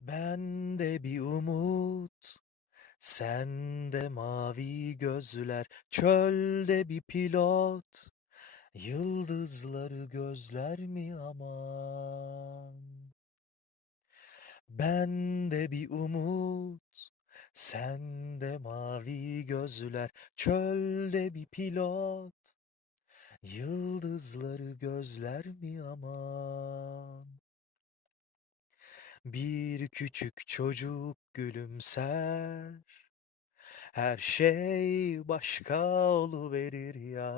Bende bir umut, sende mavi gözler, çölde bir pilot, yıldızları gözler mi aman? Bende bir umut, sende mavi gözler, çölde bir pilot, yıldızları gözler mi aman? Bir küçük çocuk gülümser, her şey başka oluverir ya.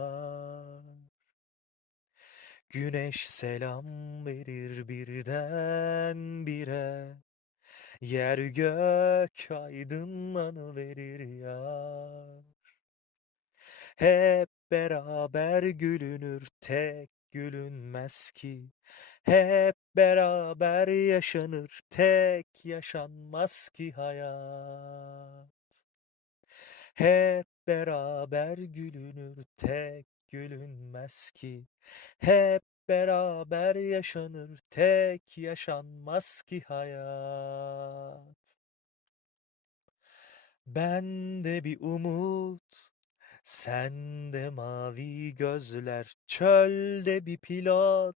Güneş selam verir birdenbire, yer gök aydınlanıverir ya. Hep beraber gülünür, tek gülünmez ki. Hep beraber yaşanır, tek yaşanmaz ki hayat. Hep beraber gülünür, tek gülünmez ki. Hep beraber yaşanır, tek yaşanmaz ki hayat. Bende bir umut, sende mavi gözler, çölde bir pilot,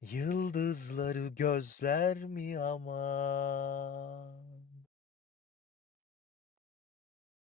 yıldızları gözler mi aman?